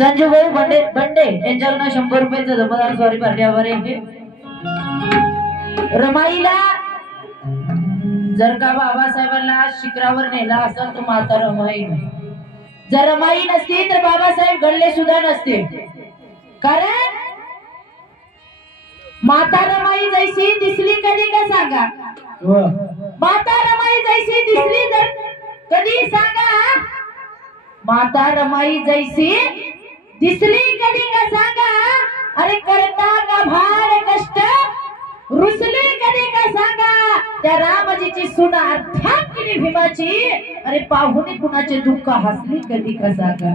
संजू भाऊ बंडे बंडे यांच्याकडून 100 रुपयाचं जमादार स्वारी भरल्यावर आहे। रमाईला जर का बाबासाहेबांना शिखरावर नेला असेल तर माता रमाई, जर रमाई नसती तर बाबासाहेब घडले सुद्धा नसते। कारण माता रमाई जैसी दिसली कधी का सांगा, माता रमाई जैसी दिसली जर कधी सांगा, माता रमाई जैसी दिसली कधी का सांगा। अरे करता का भार कष्ट रुसली कधी का सांगा। त्या रामजीची सुना अर्धांगिनी भीमाची अरे पाहुणी कुणाचे दुःख हसली कधी का सांगा।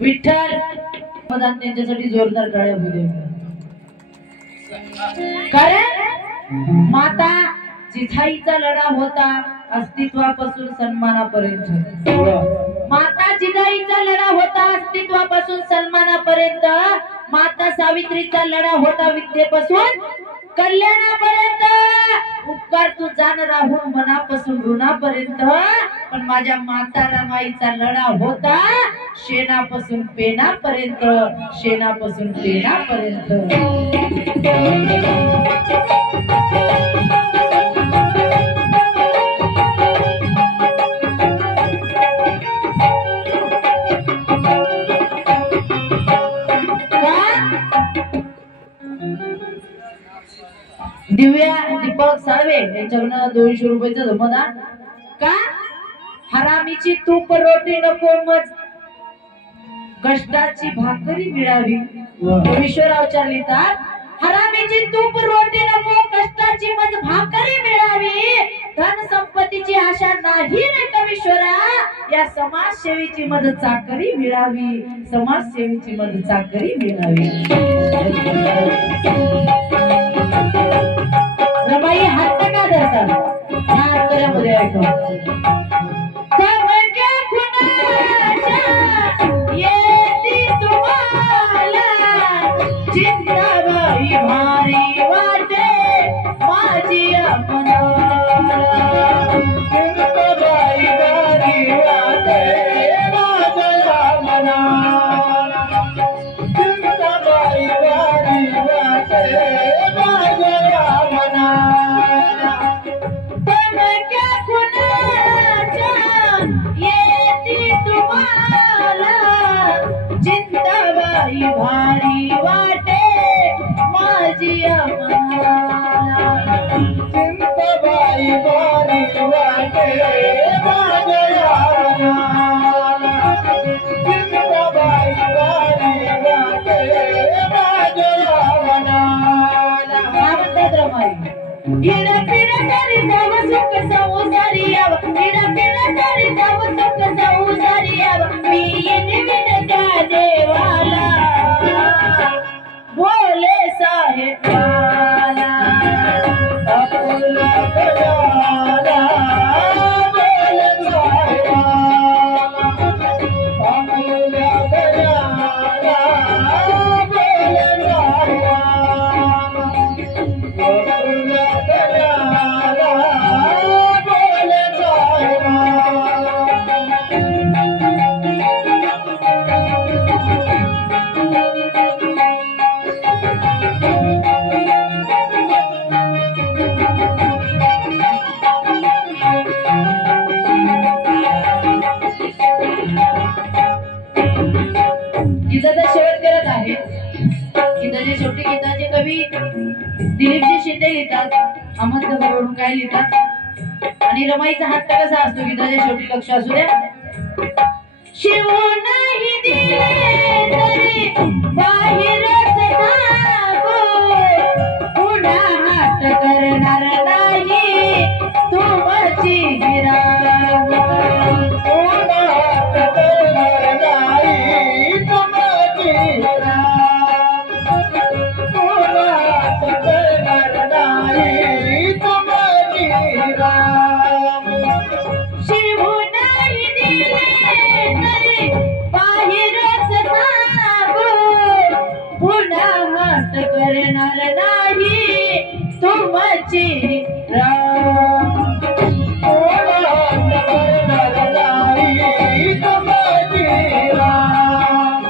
विठ्ठल मदान त्यांच्यासाठी जोरदार टाळ्या होऊ दे। कारण माता जिजाईचा लढा होता अस्तित्वापासून सन्मानापर्यंत, माता जिजाईचा लढा होता अस्तित्वापासून सन्मानापर्यंत, माता सावित्रीचा लढा होता विद्येपासून कल्याणापर्यंत, उपकार तू जाण राहून मनापासून ऋणापर्यंत, पण माझ्या माता रमाईचा लढा होता शेणापासून पेनापर्यंत, शेणापासून पेनापर्यंत। दिव्या दीपक साळवे यांच्याकडून 200 रुपयाचं जमादार। का हरामीची तूप रोटी नको मज कष्टाची भाकरी मिळावी। विश्वरावच्या लिहितात हरामीची तूप रोटी नको कष्टाची मज भाकरी मिळावी, धन संपत्तीची आशा नाही रे कवीश्वरा, या समाजसेवेची मज चाकरी मिळावी, समाजसेवेची मज चाकरी मिळावी। रमाई हात का धरतात हात करामध्ये ऐकवा। चिंताबाई भारी वाटे माझी अपना, चिंताबाई भारी वाटे माझ्या मना, चिंताबाई भारी वाटे माझ्या मना, तमक्या कुणाच्या येती तुम्हाला, चिंताबाई भारी वाटे माझी अपना, चिंताबाई भारी वाटे माझ्या मना, चिंताबाई भारी वाटे माझ्या मना। रमाई इड पिड करी जाव सुख संसारी याव, इड पिड करी जाऊ सुख जाऊ सारी यावा मी येईन त्या देवाला भोले साहेबाला अपुला गजाला भोले साहेबाला अपुला गजाला भोले साहेबाला अपुला गजाला भोले साहेबाला गीताचा शेवट करत आहे. गीताचे शेवटी गीताचे कवी दिलीपजी शिंदे लिहितात. अहमदनगरवरून काय लिहितात आणि रमाईचा हट्ट कसा असतो गीताच्या शेवटी लक्ष असू द्या. शिव नाही दिले तरी बाहेरच थांबू पुन्हा हट्ट करणार नाही तुमची गिराम करणार नाही तुमची राम करणार नाही तुमची राम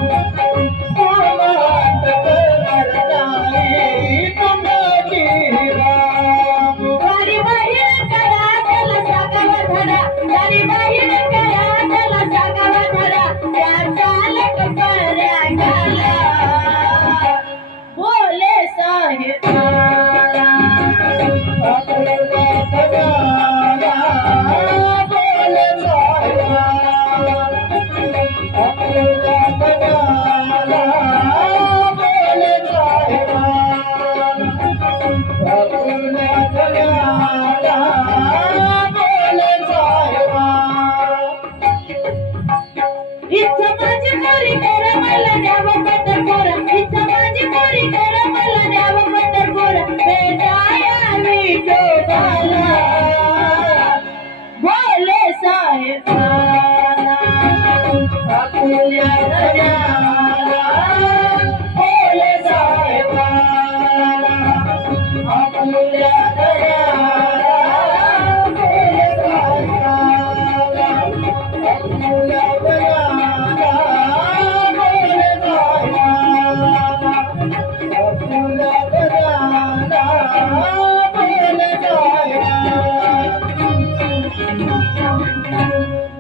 करणार नाही तुमची राम गाडी बाहेर करा त्याला सागावा धरा गाडी बाहेर करा त्याला सागावा धरा त्या चालक पर्या घाला भोले साहेबाला अपुला गजाला भोले साहेबाला अपुला गजाला भोले साहेबाला अपुला गजाला भोले साहेबाला इच्छा माझी मोरी कर मला न्यावं पंढरपूर इच्छा माझी मोरी कर मला न्यावं पंढरपूर भेटाया विठोबाला भोले साहेबाला अपुला गजाला भोले साहेबाला अपुला गजाला भोले साहेबाला अपुला गजाला भोले साहेबाला अपुला गजाला